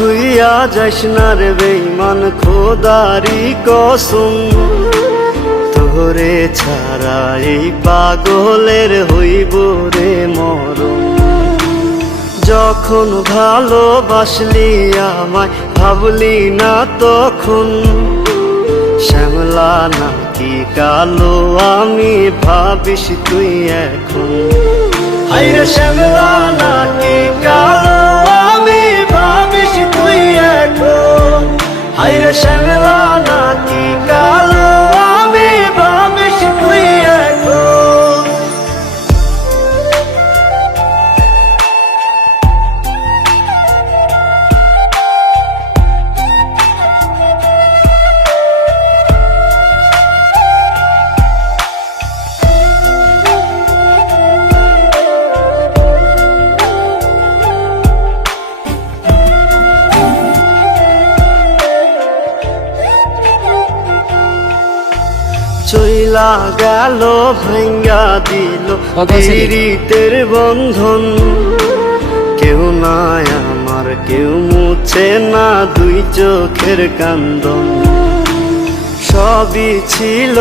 থুইয়া যাইস না রে বেঈমান খোদারি কসম, তোরে ছাড়া এই পাগলের হইব রে মরণ। যখন ভালোবাসলি আমায় ভাবলি না তখন, শ্যামলা নাকি কালো আমি ভাবিস তুই এখন। হায়রে শ্যামলা নাকি কালো আমি ভাবিস তুই এখন। হায়রে শ্যামলা নাকি কালো আমি ভাবিস তুই এখন। চইলা গেল ভাঙ্গা দিল পীড়িতের বন্ধন, কেউ নাই আমার কেউ মুছে না দুই চোখের কান্দন। সবই ছিল